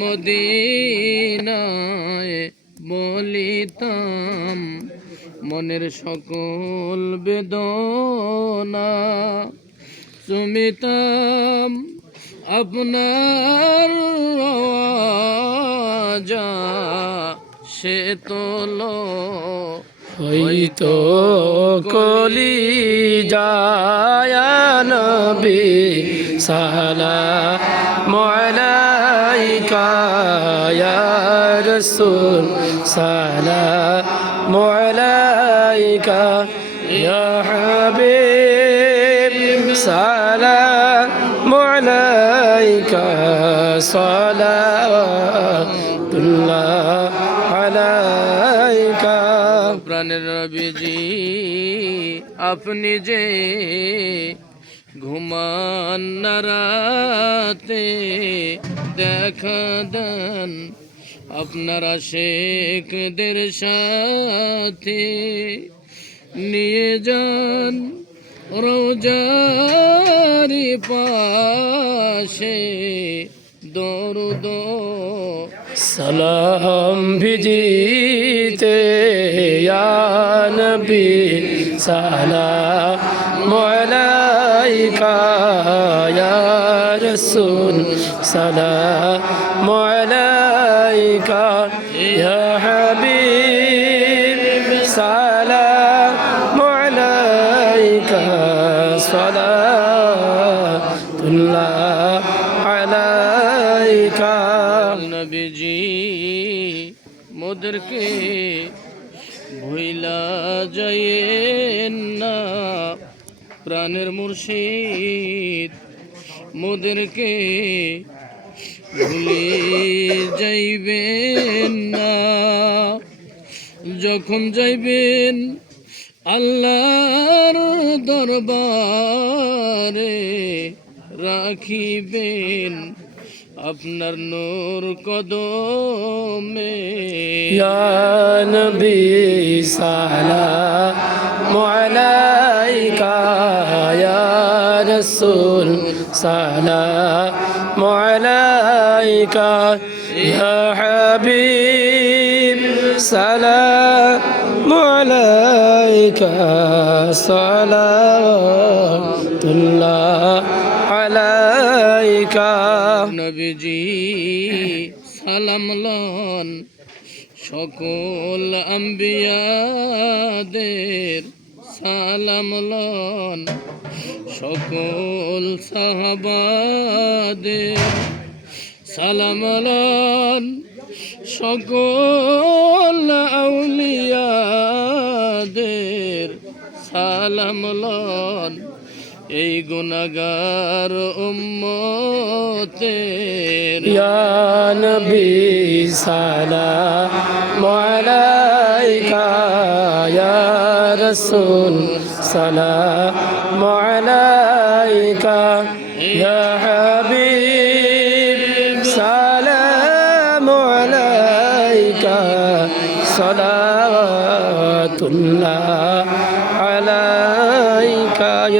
মদিনায় বলিতাম মনের সকল বেদনা, চুমিতাম আপনার রওজা, সে তোলো হইতো কলিজায় নবী সালামু আলাইকা ইয়া রাসূল সালামু আলাইকা ইয়া হাবিব সালামু আলাইকা সালাতুল্লাহ আলাইকা। প্রাণের নবীজি আপনি যে ঘুমান না রাতে, দেখা দেন আপনার আশিকদের সাথে, নিয়ে যান রোজারি পাশে দরুদ সালাম ভিজিতে ইয়া নবী সালামু আলাইকা ইয়া রাসূল সালামু আলাইকা ইয়া হাবিব সালামু আলাইকা সালাতুল্লাহ আলাইকা। নবীজি মোদেরকে ভুইলা যায়েন না, প্রাণের মুর্শিদ মোদেরকে ভুলে যাইবেন না। যখন যাইবেন আল্লাহর দরবারে, রাখিবেন আপনার নূর কদমে। ইয়া নবী সালামু আলাইকা ইয়া রাসূল সালামু আলাইকা ইয়া হাবিব সালামু আলাইকা সালাতুল্লাহ আলাইকা। নবীজি সালাম লন সকল আম্বিয়াদের, সালাম লন সকল সাহাবাদের, সালাম লন সকল আউলিয়াদের, সালাম লন এই গুনাহগার উম্মতের। ইয়া নবী সালামু আলাইকা ইয়া রাসূল সালামু আলাইকা ইয়া হাবিব সালামু আলাইকা সালাতুল্লাহ আলাইকা।